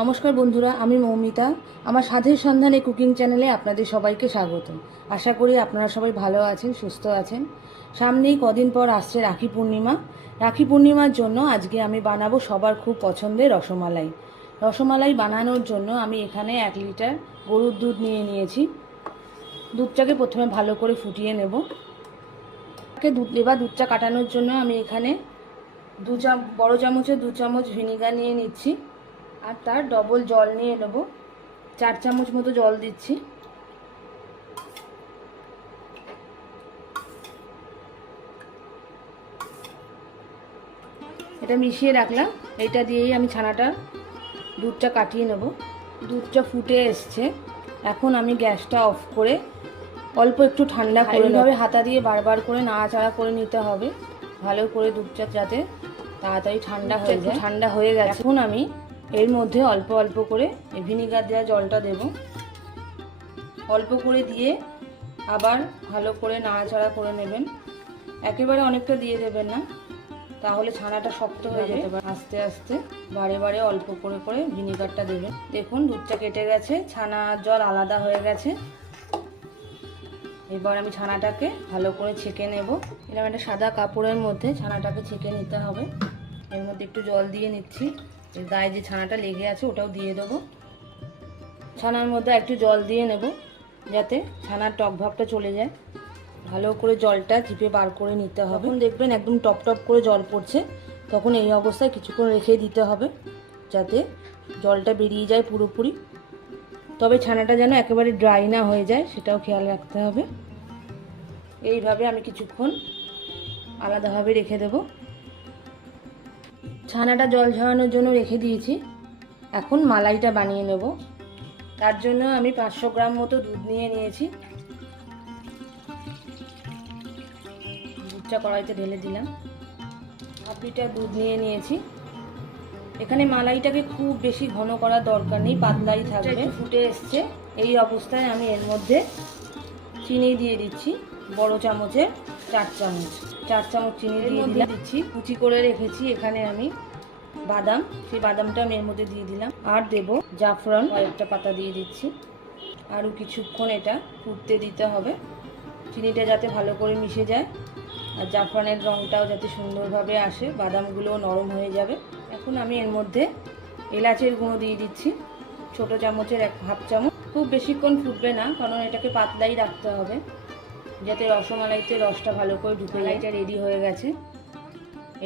নমস্কার বন্ধুরা, আমি মৌমিতা। আমার স্বাদের সন্ধানে কুকিং চ্যানেলে আপনাদের সবাইকে স্বাগত আশা করি আপনারা সবাই ভালো আছেন, সুস্থ আছেন। সামনেই কদিন পর আসছে রাখি পূর্ণিমা। রাখি পূর্ণিমার জন্য আজকে আমি বানাবো সবার খুব পছন্দের রসমালাই। রসমালাই বানানোর জন্য আমি এখানে এক লিটার গরুর দুধ নিয়ে নিয়েছি। দুধটাকে প্রথমে ভালো করে ফুটিয়ে নেব। দুধ, এবার দুধটা কাটানোর জন্য আমি এখানে দু চাম বড়ো চামচে দু চামচ ভিনিগার নিয়ে নিচ্ছি। আর তার ডবল জল নিয়ে নেব। চার চামচ মতো জল দিচ্ছি। এটা মিশিয়ে রাখলাম। এটা দিয়েই আমি ছানাটা দুধটা কাটিয়ে নেব। দুধটা ফুটে এসছে। এখন আমি গ্যাসটা অফ করে অল্প একটু ঠান্ডা করে নেবে। হাতা দিয়ে বারবার করে নাড়াচাড়া করে নিতে হবে। ভালো করে দুধটা যাতে তাড়াতাড়ি ঠান্ডা হয়ে যায়। ঠান্ডা হয়ে গেছে। এখন আমি এর মধ্যে অল্প অল্প করে ভিনিগার দেওয়া জলটা দেব। অল্প করে দিয়ে আবার ভালো করে নাড়াচাড়া করে নেবেন। একেবারে অনেকটা দিয়ে দেবেন না। তাহলে ছানাটা শক্ত হয়ে যেতে পারে। আস্তে আস্তে বারে বারে অল্প করে করে ভিনিগারটা দেবেন। দেখুন, দুধটা কেটে গেছে ছানার জল আলাদা হয়ে গেছে। এবার আমি ছানাটাকে ভালো করে ছেঁকে নেব। এরকম একটা সাদা কাপড়ের মধ্যে ছানাটাকে ছেঁকে নিতে হবে। এর মধ্যে একটু জল দিয়ে নিচ্ছি। গায়ে যে ছানাটা লেগে আছে ওটাও দিয়ে দেবো। ছানার মধ্যে একটু জল দিয়ে নেব, যাতে ছানার টক ভাবটা চলে যায়। ভালো করে জলটা চিপে বার করে নিতে হবে। দেখবেন একদম টপ টপ করে জল পড়ছে, তখন এই অবস্থায় কিছুক্ষণ রেখে দিতে হবে, যাতে জলটা বেরিয়ে যায় পুরোপুরি। তবে ছানাটা যেন একেবারে ড্রাই না হয়ে যায়, সেটাও খেয়াল রাখতে হবে। এইভাবে আমি কিছুক্ষণ আলাদাভাবে রেখে দেব। ছানাটা জল ঝরানোর জন্য রেখে দিয়েছি। এখন মালাইটা বানিয়ে নেব। তার জন্য আমি পাঁচশো গ্রাম মতো দুধ নিয়ে নিয়েছি। দুধটা কড়াইতে ঢেলে দিলাম। হাফ লিটার দুধ নিয়ে নিয়েছি। এখানে মালাইটাকে খুব বেশি ঘন করার দরকার নেই পাতলাই থাকবে। ফুটে এসছে। এই অবস্থায় আমি এর মধ্যে চিনি দিয়ে দিচ্ছি বড় চামচের চার চামচ। চার চামচ চিনি দিয়ে দিচ্ছি কুচি করে রেখেছি। এখানে আমি বাদাম, সেই বাদামটা আমি এর মধ্যে দিয়ে দিলাম। আর দেব জাফরান কয়েকটা পাতা দিয়ে দিচ্ছি। আরও কিছুক্ষণ এটা ফুটতে দিতে হবে। চিনিটা যাতে ভালো করে মিশে যায় আর জাফরানের রঙটাও যাতে সুন্দরভাবে আসে, বাদামগুলোও নরম হয়ে যাবে। এখন আমি এর মধ্যে এলাচের গুঁড়ো দিয়ে দিচ্ছি। ছোট চামচের এক হাফ চামচ। খুব বেশিক্ষণ ফুটবে না, কারণ এটাকে পাতলাই রাখতে হবে। যাতে রসমালাইতে রসটা ভালো করে ঢুকে এটা রেডি হয়ে গেছে।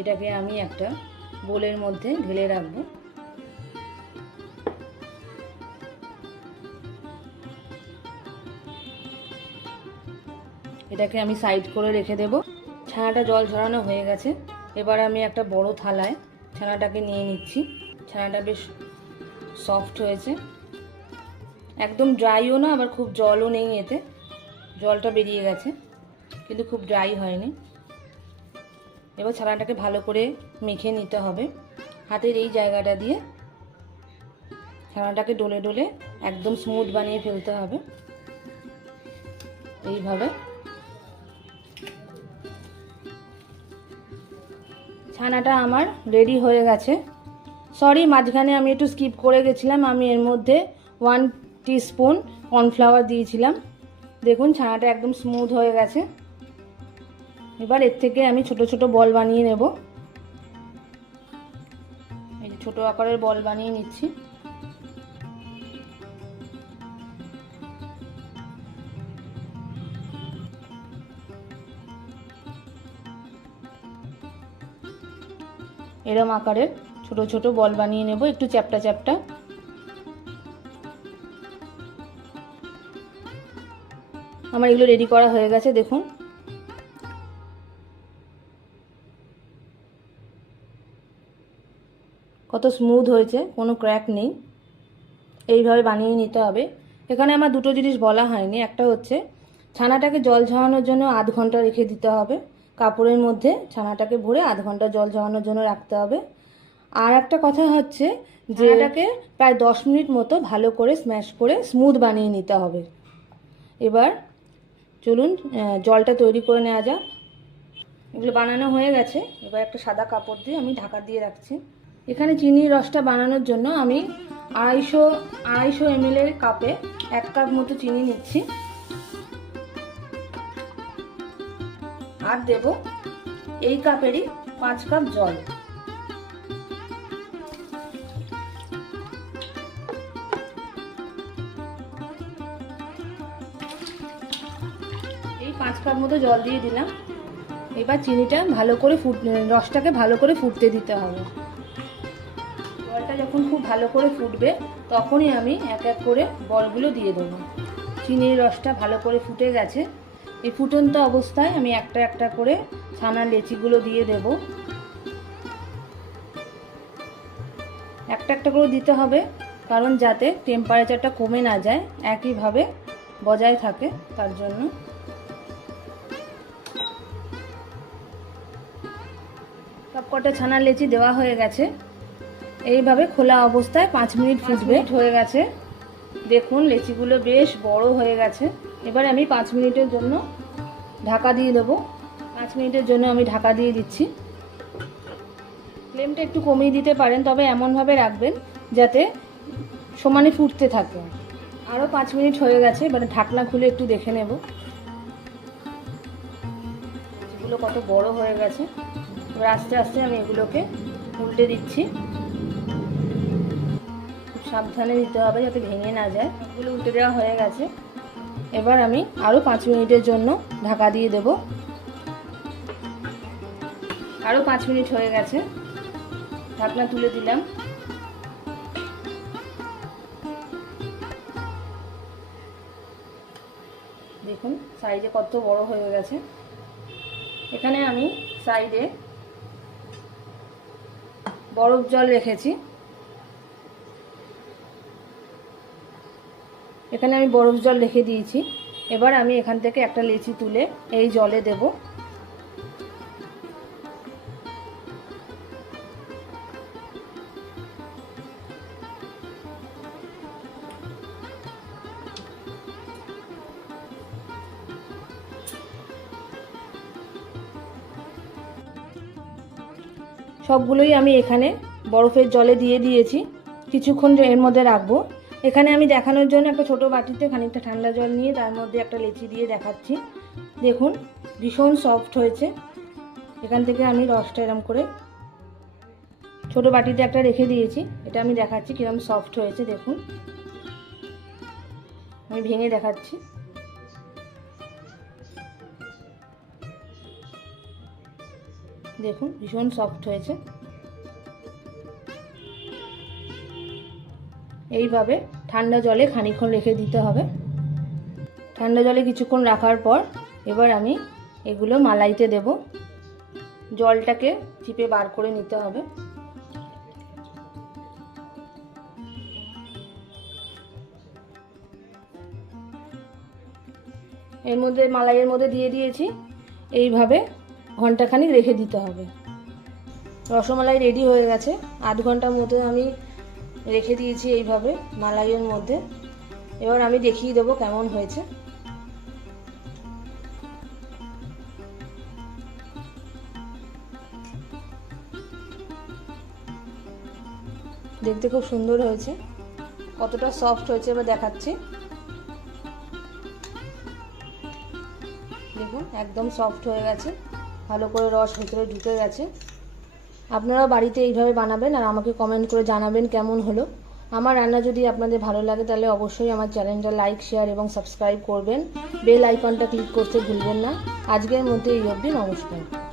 এটাকে আমি একটা বোলের মধ্যে ঢেলে রাখব। এটাকে আমি সাইড করে রেখে দেব। ছানাটা জল ঝরানো হয়ে গেছে। এবার আমি একটা বড় থালায় ছানাটাকে নিয়ে নিচ্ছি। ছানাটা বেশ সফট হয়েছে। একদম ড্রাইও না, আবার খুব জলও নেই এতে। জলটা বেরিয়ে গেছে, কিন্তু খুব ড্রাই হয়নি। এবার ছানাটাকে ভালো করে মেখে নিতে হবে। হাতের এই জায়গাটা দিয়ে ছানাটাকে ডলে ডলে একদম স্মুথ বানিয়ে ফেলতে হবে। এইভাবে। ছানাটা আমার রেডি হয়ে গেছে। সরি মাঝখানে আমি একটু স্কিপ করে গেছিলাম। আমি এর মধ্যে ওয়ান স্পুন কর্নফ্লাওয়ার দিয়েছিলাম। দেখুন, ছানাটা একদম স্মুথ হয়ে গেছে। এবার এর থেকে আমি ছোট ছোট বল বানিয়ে নেব। এই ছোটো আকারের বল বানিয়ে নিচ্ছি। এরম আকারের ছোট ছোট বল বানিয়ে নেব, একটু চ্যাপটা চ্যাপটা। আমার এগুলো রেডি করা হয়ে গেছে, দেখুন। কত স্মুথ হয়েছে কোনো ক্র্যাক নেই। এইভাবে বানিয়ে নিতে হবে। এখানে আমার দুটো জিনিস বলা হয়নি। একটা হচ্ছে ছানাটাকে জল ঝরানোর জন্য আধ ঘণ্টা রেখে দিতে হবে। কাপড়ের মধ্যে ছানাটাকে ভরে আধ ঘণ্টা জল ঝরানোর জন্য রাখতে হবে। আর একটা কথা হচ্ছে যে এটাকে প্রায় দশ মিনিট মতো ভালো করে স্ম্যাশ করে স্মুথ বানিয়ে নিতে হবে। এবার চলুন জলটা তৈরি করে নেওয়া যাক। এগুলো বানানো হয়ে গেছে। এবার একটা সাদা কাপড় দিয়ে আমি ঢাকা দিয়ে রাখছি। এখানে চিনির রসটা বানানোর জন্য আমি আড়াইশো আড়াইশো এমএলের কাপে এক কাপ মতো চিনি নিচ্ছি। আর দেব এই কাপেরই পাঁচ কাপ জল। এই পাঁচ কাপ মতো জল দিয়ে দিলাম। এবার চিনিটা ভালো করে ফুট রসটাকে ভালো করে ফুটতে দিতে হবে। জলটা যখন খুব ভালো করে ফুটবে, তখনই আমি এক এক করে বলগুলো দিয়ে দেবো। চিনির রসটা ভালো করে ফুটে গেছে। এই ফুটন্ত অবস্থায় আমি একটা একটা করে ছানার লেচিগুলো দিয়ে দেব। একটা একটা করে দিতে হবে, কারণ যাতে টেম্পারেচারটা কমে না যায়, একইভাবে বজায় থাকে তার জন্য। সব কটা ছানার লেচি দেওয়া হয়ে গেছে। এইভাবে খোলা অবস্থায় পাঁচ মিনিট ফুটবে হয়ে গেছে। দেখুন লেচিগুলো বেশ বড় হয়ে গেছে। এবার আমি পাঁচ মিনিটের জন্য ঢাকা দিয়ে দেবো। পাঁচ মিনিটের জন্য আমি ঢাকা দিয়ে দিচ্ছি। ফ্লেমটা একটু কমিয়ে দিতে পারেন তবে এমনভাবে রাখবেন যাতে সমানে ফুটতে থাকে। আরও পাঁচ মিনিট হয়ে গেছে এবারে ঢাকনা খুলে একটু দেখে নেব। এগুলো কত বড় হয়ে গেছে। এবার আস্তে আস্তে আমি এগুলোকে উল্টে দিচ্ছি। সাবধানে দিতে হবে যাতে ভেঙে না যায়। এগুলো উল্টে দেওয়া হয়ে গেছে। এবার আমি আরও পাঁচ মিনিটের জন্য ঢাকা দিয়ে দেব। আরও পাঁচ মিনিট হয়ে গেছে। ঢাকনা তুলে দিলাম। দেখুন, সাইজে কত বড় হয়ে গেছে। এখানে আমি সাইডে বরফ জল রেখেছি। এখানে আমি বরফ জল রেখে দিয়েছি। এবার আমি এখান থেকে একটা লেচি তুলে এই জলে দেব। সবগুলোই আমি এখানে বরফের জলে দিয়ে দিয়েছি। কিছুক্ষণ এর মধ্যে রাখব। এখানে আমি দেখানোর জন্য একটা ছোট বাটিতে খানিকটা ঠান্ডা জল নিয়ে তার মধ্যে একটা লেচি দিয়ে দেখাচ্ছি। দেখুন, ভীষণ সফট হয়েছে। এখান থেকে আমি রসটা এরম করে ছোট বাটিতে একটা রেখে দিয়েছি। এটা আমি দেখাচ্ছি কীরকম সফট হয়েছে, দেখুন। আমি ভেঙে দেখাচ্ছি। দেখুন, ভীষণ সফট হয়েছে। এইভাবে ঠান্ডা জলে খানিকক্ষণ রেখে দিতে হবে। ঠান্ডা জলে কিছুক্ষণ রাখার পর এবার আমি এগুলো মালাইতে দেব। জলটাকে চিপে বার করে নিতে হবে। এর মধ্যে মালাইয়ের মধ্যে দিয়ে দিয়েছি। এইভাবে ঘন্টাখানিক রেখে দিতে হবে। রসমালাই রেডি হয়ে গেছে। আধ ঘণ্টার মধ্যে আমি রেখে দিয়েছি এইভাবে মালাইয়ের মধ্যে। এবার আমি দেখিয়ে দেবো কেমন হয়েছে। দেখতে খুব সুন্দর হয়েছে। কতটা সফট হয়েছে এবার দেখাচ্ছি। দেখুন, একদম সফট হয়ে গেছে। ভালো করে রস ভেতরে ঢুকে গেছে। আপনারা বাড়িতে এইভাবে বানাবেন আর আমাকে কমেন্ট করে জানাবেন কেমন হলো। আমার রান্না যদি আপনাদের ভালো লাগে তাহলে অবশ্যই আমার চ্যানেলটা লাইক শেয়ার এবং সাবস্ক্রাইব করবেন। বেল আইকনটা ক্লিক করতে ভুলবেন না। আজকের মধ্যে এই অবধি, নমস্কার।